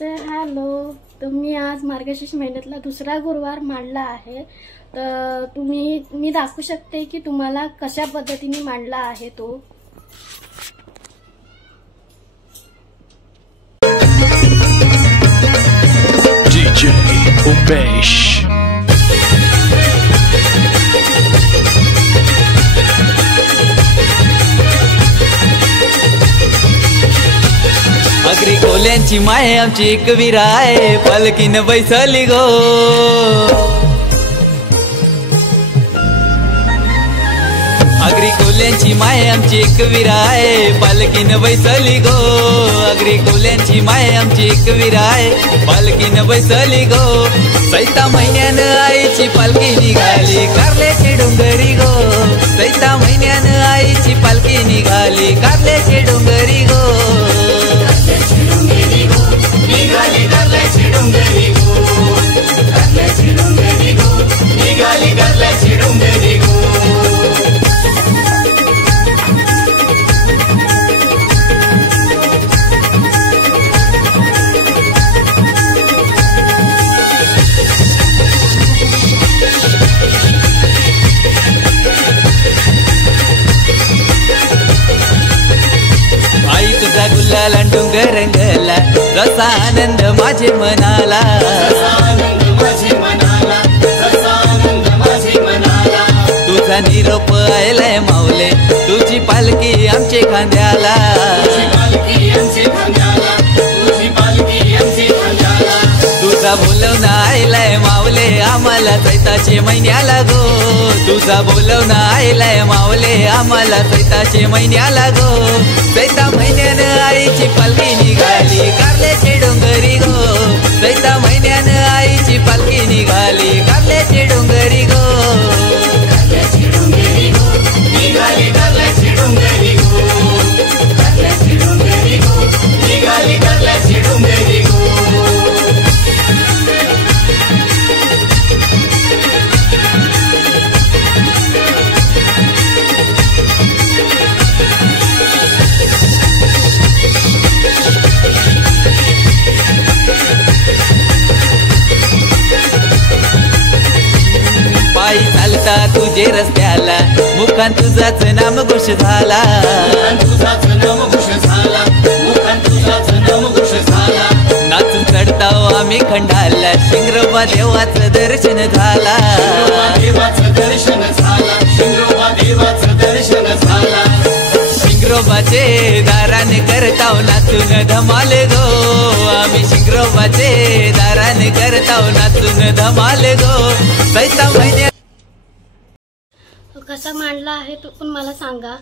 Hello, तुम्ही आज मार्गशीर्ष महिन्यातला दुसरा गुरुवार मांडला आहे. तर मी दाखवू शकते की तुम्हाला कशा पद्धतीने मांडला आहे तो. DJ उमेश. अग्री कोल्यांची माय आमची एक विराय पालकीन बैसली गो. अग्री कोल्यांची माय आमची एक विराय पालकीन बैसली गो. अग्री कोल्यांची माय आमची एक विराय पालकीन बैसली गो. सैता महिन्यानं आईची पालखी निघाली कारल्याची डोंगरी गो. सैता महिन्यानं आईची पालखी निघाली कारल्याची डोंगरी गो. निघाली कारल्याची डोंगरी गो. कारल्याची डोंगरी गो. निघाली कारल्याची डोंगरी गो. आई तुझा गुलाला डोंगर रंगला जसा आनंद माझे मनाला. तुझा निरोप आयलाय माऊले तुझी पालखी आमचे खांद्याला. तुझा बोलवणं आयलाय माऊले आम्हाला चैताचे महिन्याला गो. तुझा बोलवणं आयलाय माऊले आम्हाला चैताचे महिन्याला गो. चैता महिन्यानं आईची पालखी निघाली कारल्याची डोंगरी गो. चैता महिन्यानं आईची पालखी निघाली कारल्याची डोंगरी गो. कारल्याची डोंगरी गो. निघाली कारल्याची डोंगरी गो. कारल्याची डोंगरी गो. निघाली कारल्याची डोंगरी गो. पायी चालता तुझे रस्त्याला मुखान तुझाच नाम घोष झाला. नाचून चढता आम्ही खंडाला शिंगरोबा देवाचं दर्शन झाला. शिंगरोबाचे दाराने करताव नाचून धमाल गो. आम्ही शिंगरोबाचे दाराने करताव नाचून धमाल गो. चैता महिन्यात कसा मांडला आहे तो पण मला सांगा.